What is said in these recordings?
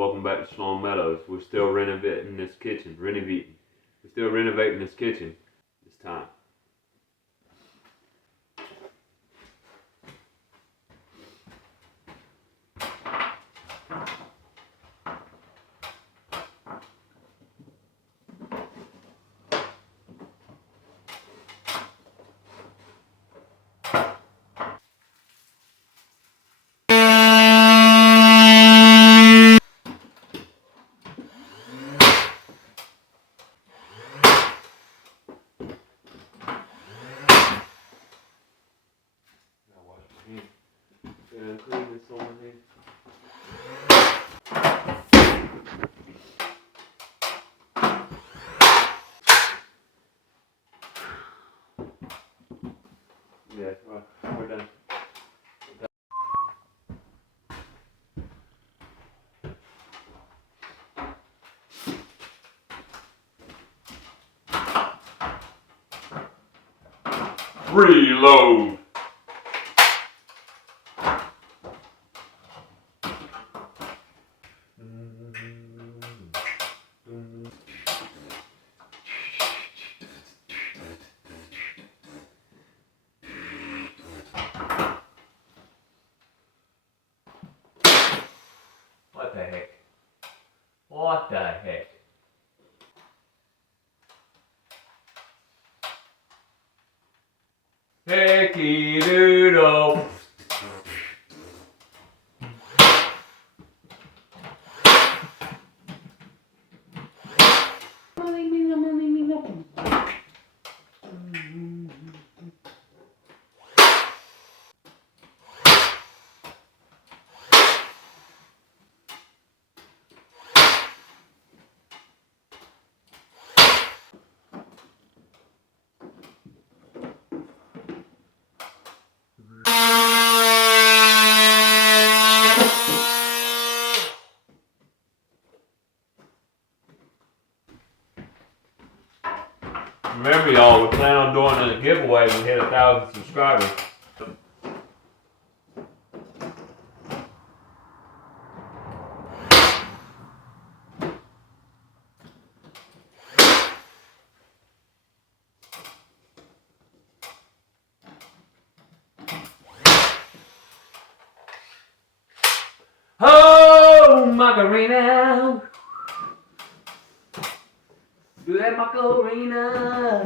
welcome back to Shalom Meadows. We're still renovating this kitchen. We're still renovating this kitchen this time. Clean this over here. Yeah, we're done. Reload. What the heck? What the heck? Hecky doodle. Remember, y'all, we plan on doing a giveaway when we hit 1,000 subscribers. Oh, Macarena! Do that Macarena!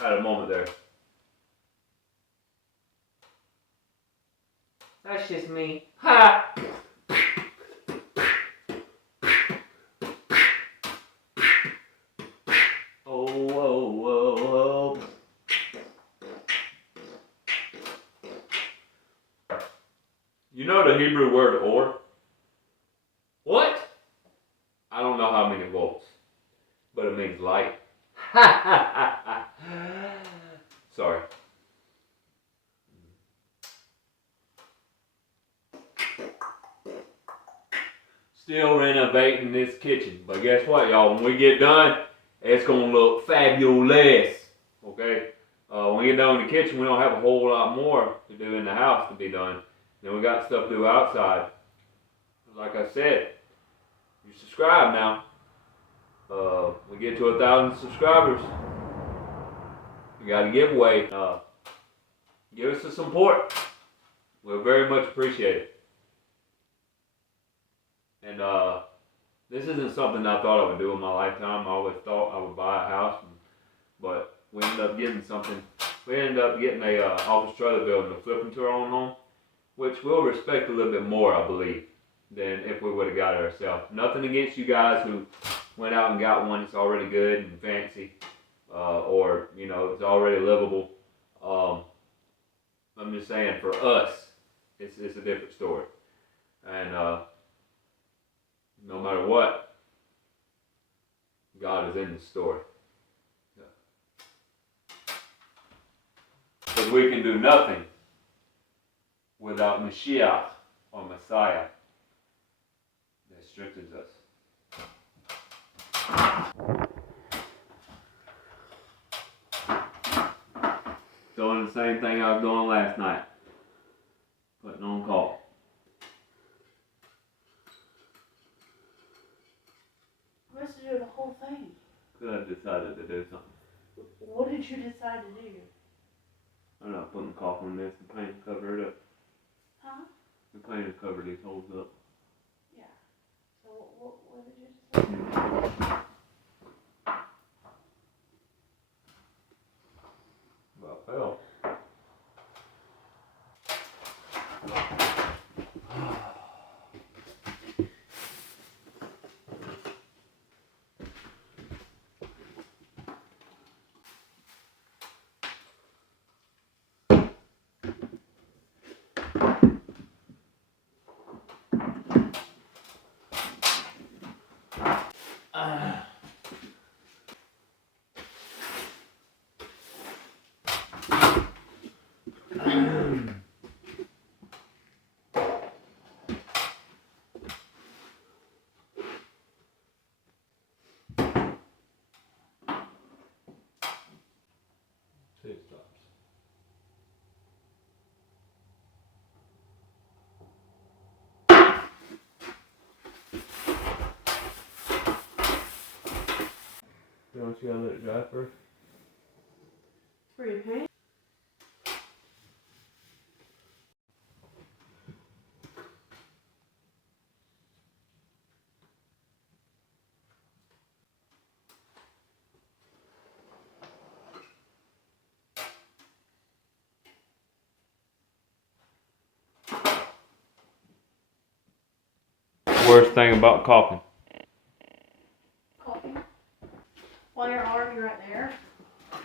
Had a moment there. That's just me. Ha! Oh, whoa, whoa, whoa. You know the Hebrew word or? What? I don't know how many volts, but it means light. Ha ha ha ha. Sorry. Still renovating this kitchen, but guess what, y'all? When we get done, it's gonna look fabulous. Okay. When we get done in the kitchen, we don't have a whole lot more to do in the house to be done. Then we got stuff to do outside. Like I said, you subscribe now. We get to 1,000 subscribers. We got a giveaway. Give us the support. We'll very much appreciate it. And this isn't something I thought I would do in my lifetime. I always thought I would buy a house, but we ended up getting something. We ended up getting a office trailer building to flip into our own home, which we'll respect a little bit more, I believe, than if we would have got it ourselves. Nothing against you guys who went out and got one that's already good and fancy, or you know, it's already livable. I'm just saying, for us, it's a different story. And No matter what, God is in the story. Because we can do nothing without Mashiach or Messiah that strengthens us. Doing the same thing I was doing last night. Putting on call. What's to do the whole thing? Because I decided to do something. What did you decide to do? I'm not putting cough on this. The paint cover it up. Huh? The paint will cover these holes up. Yeah. So what did you decide? Well, I fell. It stops. Don't you gotta let it dry first? For your paint? Worst thing about coughing. Coffee? While you're already right there,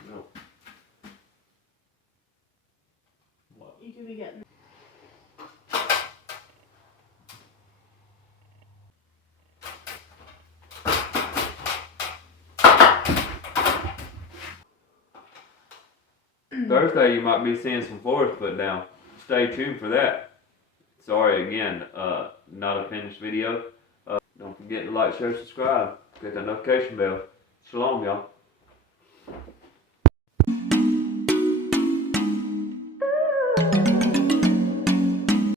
No. What? you could be getting. Thursday you might be seeing some floors put down. Stay tuned for that. Sorry again, not a finished video. Don't forget to like, share, subscribe. Click that notification bell. Shalom, y'all.